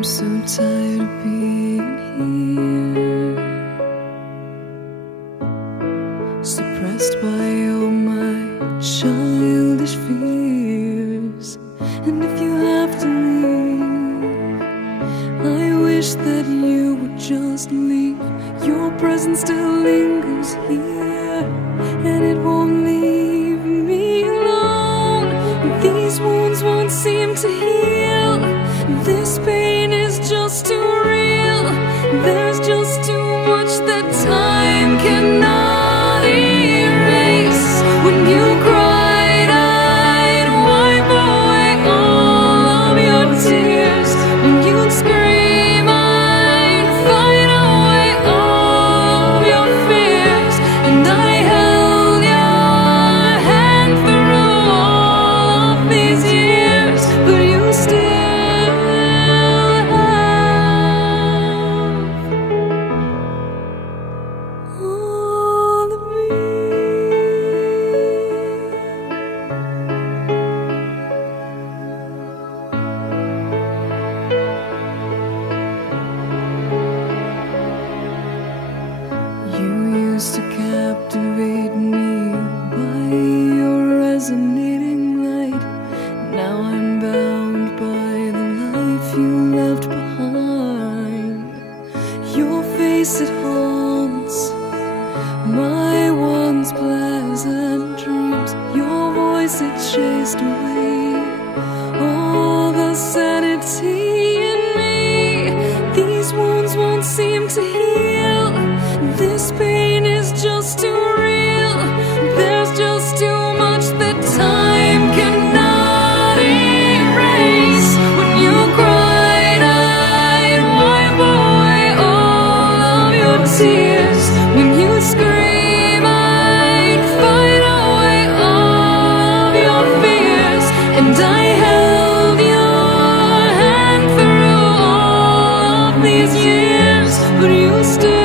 I'm so tired of being here, suppressed by all my childish fears. And if you have to leave, I wish that you would just leave. Your presence still lingers here, and it won't leave me alone. These wounds won't seem to heal. This pain is just too real. There's just too much that time cannot erase. When you cried, I'd wipe away all of your tears. When you'd scream, I'd fight away all of your fears. And I held your hand through all of these years, but you still to captivate me by your resonating light. Now I'm bound by the life you left behind. Your face, it haunts my once pleasant dreams. Your voice, it chased away all the sanity in me. These wounds won't seem to heal. This pain is just too real. There's just too much that time cannot erase. When you cried, I'd wipe away all of your tears. When you scream, I'd fight away all of your fears. And I held your hand through all of these years, but you still